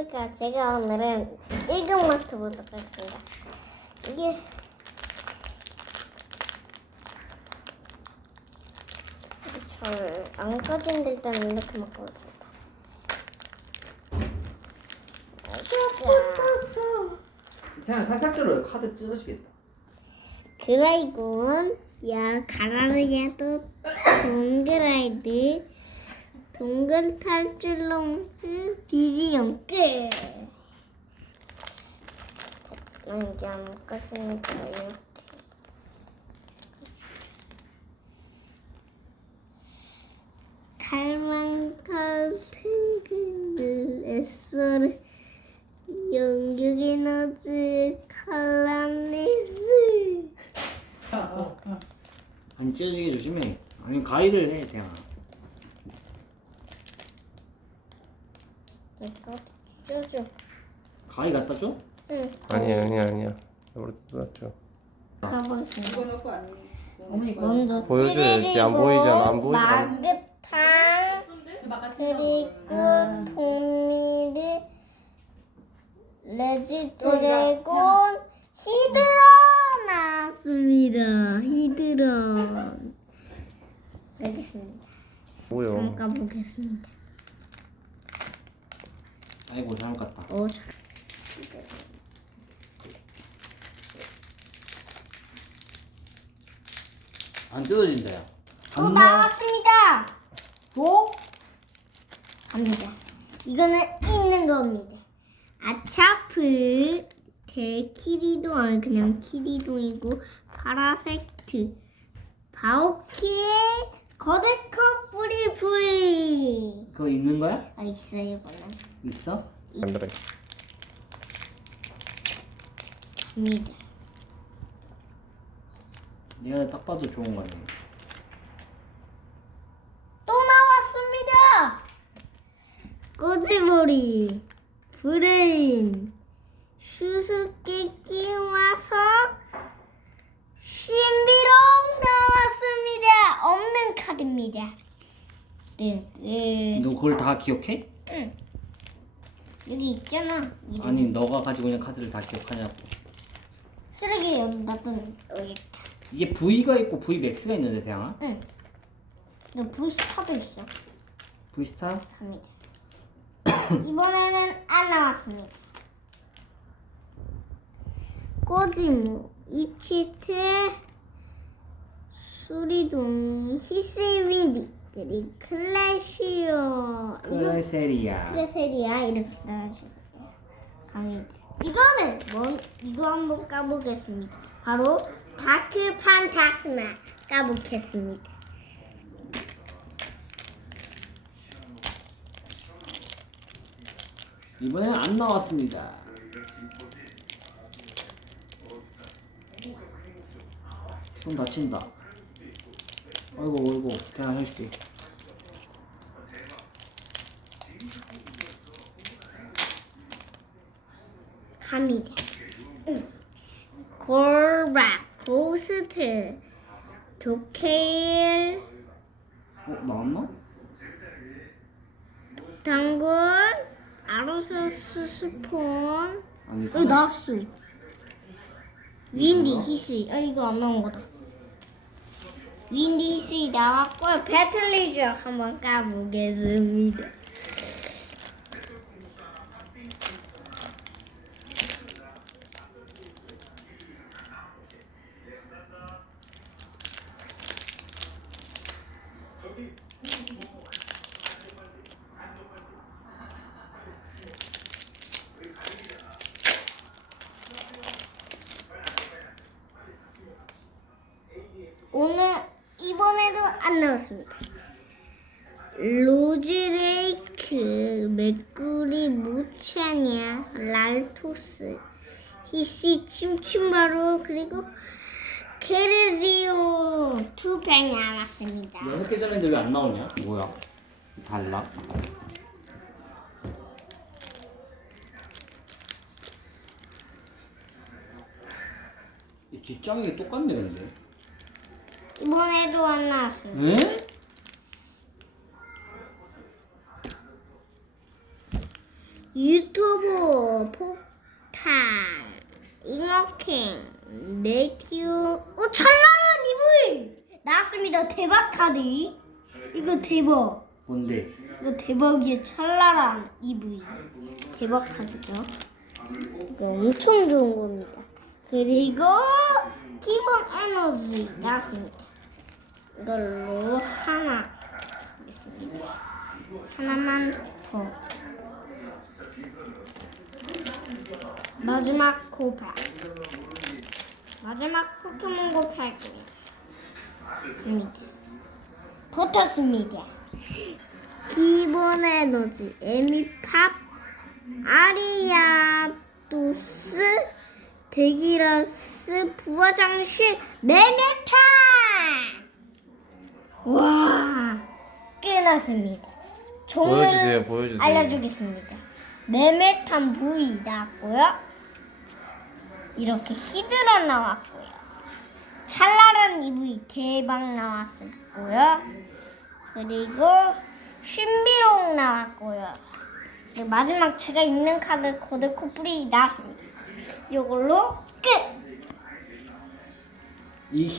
그러니까 제가 오늘은 1등 마스터 보도록 하겠습니다. 이게 잘안 꺼진데 일단 이렇게 먹어보겠습니다. 자, 그냥 살살대로 카드 찢어지겠다. 그라이곤, 야 가라르야도 동그라이드, 동글 탈출롱스, 비비용 끝. 난 이제 안 꺼지니까 이렇게. 칼만칼 탱글 에쏘르 영국의 너즈 칼라니스 안 찢어지게 조심해. 아니면 가위를 해, 그냥. 쭈쭈 가위 갖다 줘? 응. 아니야 아니야 아니야. 우리 뜯었죠 가보겠습니다. 어머니 먼저 보여줘야지. 안 보이잖아, 안 보이잖아. 마그탕 그리고 동미르 레지 드래곤 히드라 나왔습니다. 히드라 알겠습니다 뭐요 잠깐 보겠습니다 아이고, 잘못 갔다. 어, 잘. 안 찢어진다, 야. 또 나왔습니다. 또? 갑니다. 이거는 있는 겁니다. 아차프 대키리도 아니 그냥 키리도이고 파라섹트 바오키 거대컵 뿌리 부이 그거 있는 거야? 아 있어요 이거는 있어? 안 그래 입니다. 얘가 딱 봐도 좋은 거네. 또 나왔습니다. 꼬지머리, 브레인, 수수께끼 와서 신비롱 나왔습니다. 없는 카드입니다. 네, 네. 너 그걸 다 기억해? 응. 여기 있잖아. 이름. 아니, 너가 가지고 있는 카드를 다 기억하냐고. 쓰레기 여기 놔둔 여기. 이게 V가 있고 V 맥스가 있는데, 대양아? 응. 너 부스타도 있어. V스타? 갑니다. 이번에는 안 나왔습니다. 꼬지무, 입치트, 수리동, 히스위디, 그리고 클래시오, 이거 클레세리아. 크레세리아 이렇게 나와주고요. 갑니다. 이거는 뭔 이거 한번 까보겠습니다. 바로 다크 판타스마 까보겠습니다. 이번엔 안 나왔습니다. 손 다친다. 아이고 아이고 그냥 할게. 갑니다. 골박, 고스트, 도케일, 어 나왔나? 당근, 아로소스 스폰. 아니 여기 나왔어. 윈디 히스. 아 이거 안 나온 거다. 윈디 히스 나왔고요. 배틀리저 한번 까보겠습니다. 오늘 이번에도 안 나왔습니다. 로즈레이크, 맥구리, 무차냐, 랄토스, 히시, 춤춤바로 그리고 케르디오 투팩 남았습니다. 여섯 개 전인데 왜 안 나오냐? 뭐야? 달라? 이 뒷장이 똑같네 근데. 이번에도 안. 에? 유 유튜브 폭탄 잉어킹 네티우 어 찬란한 이불 나왔습니다. 대박 카드. 이거 대박. 뭔데? 이거 대박이야 찬란한 이불 대박 카드죠. 이거 엄청 좋은 겁니다. 그리고 기본 에너지 나왔습니다 이걸로 하나 하겠습니다. 하나만 더. 마지막 고파 마지막 포켓몬 고파입니다 붙었습니다. 기본 에너지 에미팝 아리아도스 데기라스 부화장실 메메타 와 끝났습니다. 종을 보여주세요, 보여주세요. 알려주겠습니다. 메메탄 부위 나왔고요. 이렇게 히드라 나왔고요. 찰나란 이브이 대박 나왔었고요. 그리고 신비록 나왔고요. 마지막 제가 읽는 카드 고데코 뿌리 나왔습니다. 이걸로 끝! 이